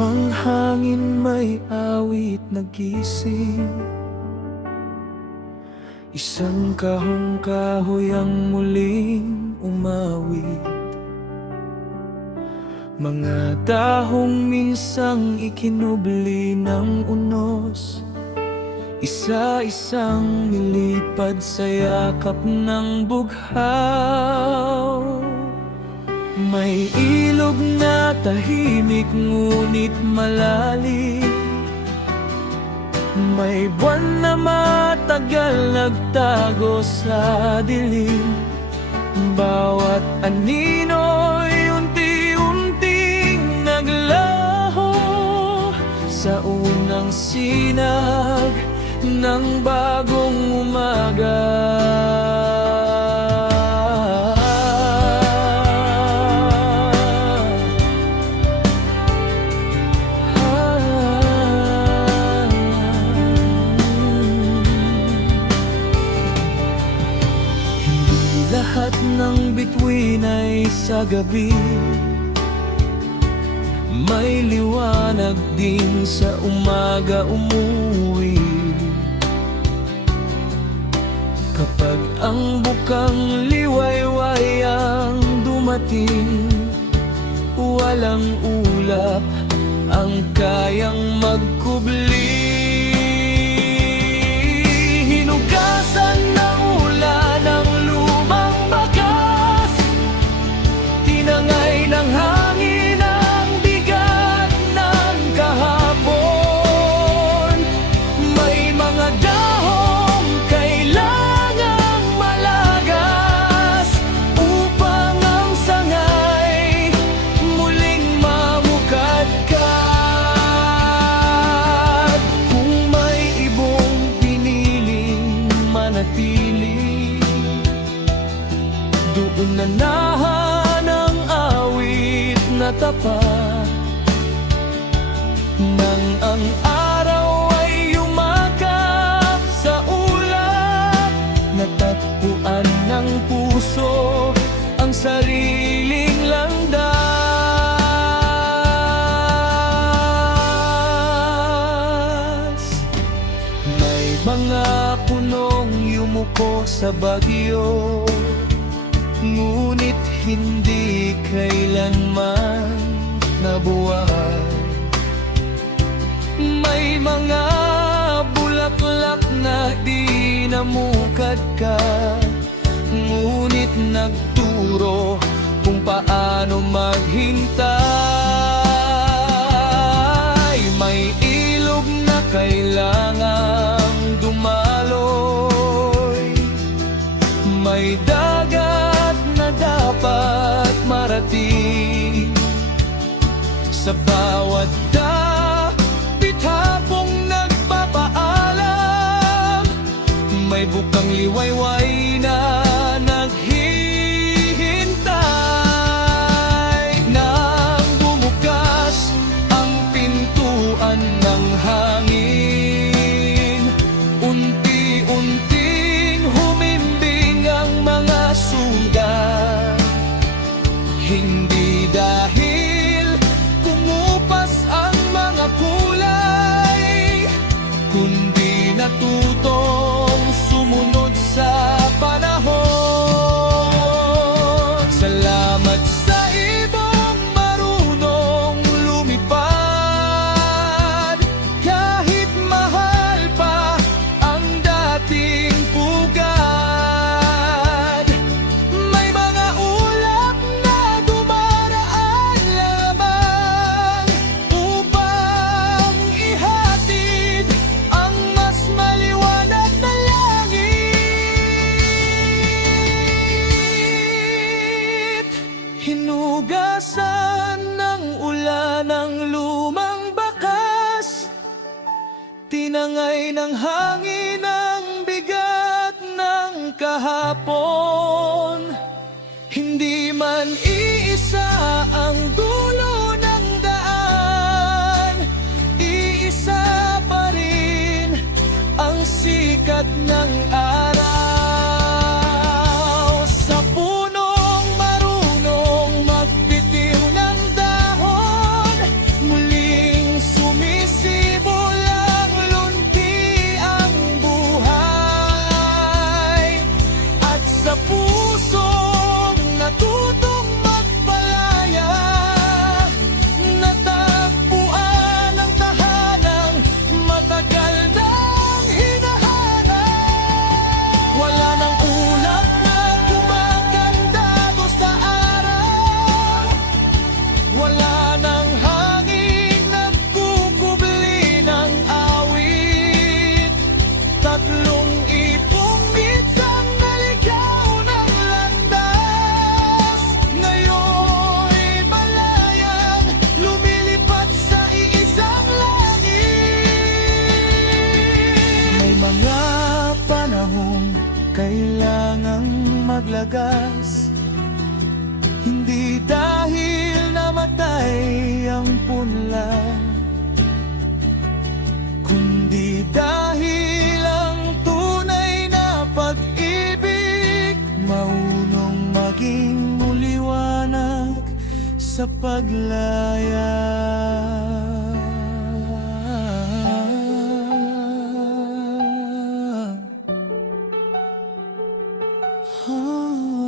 Lumang hangin may awit na gising, isang kahong kahoy ang muling umawit. Mga dahong minsang ikinubli ng unos, isa-isang nilipad sa yakap ng bughaw. May ilog na tahimik ngunit malalim, may buwan na matagal nagtago sa dilim. Bawat anino'y unti-unting naglaho sa unang sinag ng bagong umaga. Lahat ng bituin ay sa gabi, may liwanag din sa umaga umuwi. Kapag ang bukang liwayway ang dumating, walang ulap ang kayang magkubli. Hinugasan ng ulan ang lumang bakas, tinangay ng hangin ang bigat ng kahapon. May mga dahong kailangang malagas upang ang sangay muling mamukadkad. Kung may ibong piniling manatili, doon nanahan ang awit na tapat. Nang ang araw ay yumakap sa ulap, natagpuan ng puso ang sariling landas. May mga punong yumuko sa bagyo, ngunit hindi kailanman nabuwal. May mga bulaklak na di namukadkad, ngunit nagturo kung paano maghintay. May ilog na kailangang dumaloy, may dagat na dapat marating. Sa bawat dapit hapong nagpapaalam, may bukang liwayway na naghihintay. Nang bumukas ang pintuan ng hangin, unti-unting humimbing ang mga sugat. Hindi dahil kumupas ang mga kulay, kundi natutong sumunod sa panahon. Salamat sa ibong marunong lumipad, kahit mahal pa ang dating pugad. May mga ulap na dumaraan lamang upang ihatid ang mas maliwanag na langit. Hinugasan ng ulan ang lumang bakas, tinangay ng hangin ang bigat ng kahapon. Hindi man iisa ang dulo ng daan, iisa pa rin ang sikat ng araw. Sa punong marunong magbitiw ng dahon, muling lalagas. Hindi dahil namatay ang punla, kundi dahil ang tunay na pag-ibig maunong maging muliwanag sa paglaya. Ah.